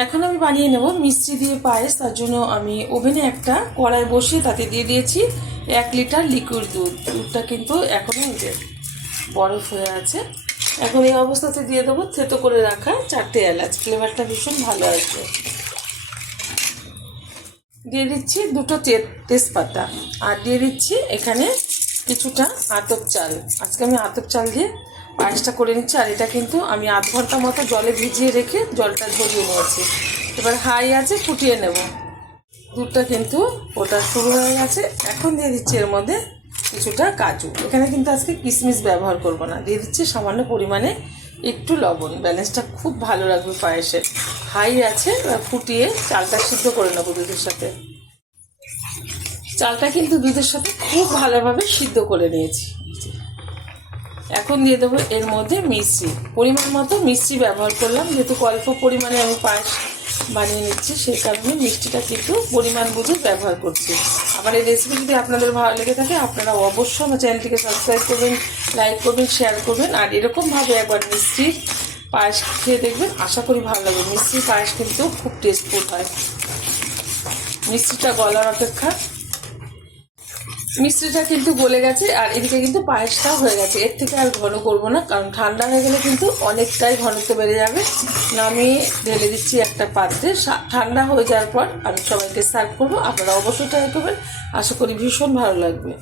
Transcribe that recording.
এখন আমি বানিয়ে নেব মিষ্টি দিয়ে পায়েস, তার জন্য আমি ওভেনে একটা কড়াই বসিয়ে তাতে দিয়ে দিয়েছি এক লিটার লিকুইড দুধ। দুধটা কিন্তু এখনও বরফ হয়ে আছে। এখন এই অবস্থাতে দিয়ে দেবো থেতো করে রাখা চারটে এলাচ। ফ্লেভারটা ভীষণ ভালো আসবে। দিয়ে দিচ্ছি দুটো তেজপাতা। আর দিয়ে দিচ্ছি এখানে কিছুটা আতপ চাল। আজকে আমি আতপ চাল দিয়ে পায়েসটা করে নিচ্ছি, আর এটা কিন্তু আমি আধ ঘণ্টা মতো জলে ভিজিয়ে রেখে জলটা ঝরিয়ে নিয়েছি। এবার হাই আছে ফুটিয়ে নেব। দুধটা কিন্তু ওটা শুরু হয়ে গেছে। এখন দিয়ে দিচ্ছি এর মধ্যে কিছুটা কাজু। এখানে কিন্তু আজকে কিশমিশ ব্যবহার করব না। দিয়ে দিচ্ছি সামান্য পরিমাণে একটু লবণ। ব্যালেন্সটা খুব ভালো রাখবে পায়েসে। হাই আছে ফুটিয়ে চালটা সিদ্ধ করে নেব দুধের সাথে। চালটা কিন্তু দুধের সাথে খুব ভালোভাবে সিদ্ধ করে নিয়েছি। এখন দিয়ে দেবো এর মধ্যে মিষ্টি। পরিমাণ মতো মিষ্টি ব্যবহার করলাম। যেহেতু অল্প পরিমাণে আমি পায়েস বানিয়ে নিচ্ছি, সেই কারণে মিষ্টিটা কিন্তু পরিমাণ বুঝে ব্যবহার করছি। আমার এই রেসিপি যদি আপনাদের ভালো লেগে থাকে, আপনারা অবশ্যই আমার চ্যানেলটিকে সাবস্ক্রাইব করবেন লাইক করবেন শেয়ার করবেন। আর এরকমভাবে একবার মিষ্টির পায়েস খেয়ে দেখবেন। আশা করি ভালো লাগবে। মিষ্টির পায়েস কিন্তু খুব টেস্টফুল হয়। মিষ্টিটা গলার অপেক্ষা মিষ্টিটা কিন্তু গলে গেছে আর এদিকে কিন্তু পায়েসটাও হয়ে গেছে। এর থেকে আর ঘন করব না, কারণ ঠান্ডা হয়ে গেলে কিন্তু অনেকটাই ঘনত্ব বেড়ে যাবে। আমি ঢেলে দিচ্ছি একটা পাত্রে। ঠান্ডা হয়ে যাওয়ার পর আমি সবাইকে সার্ভ করব। আপনারা অবশ্যই ট্রাই করবেন। আশা করি ভীষণ ভালো লাগবে।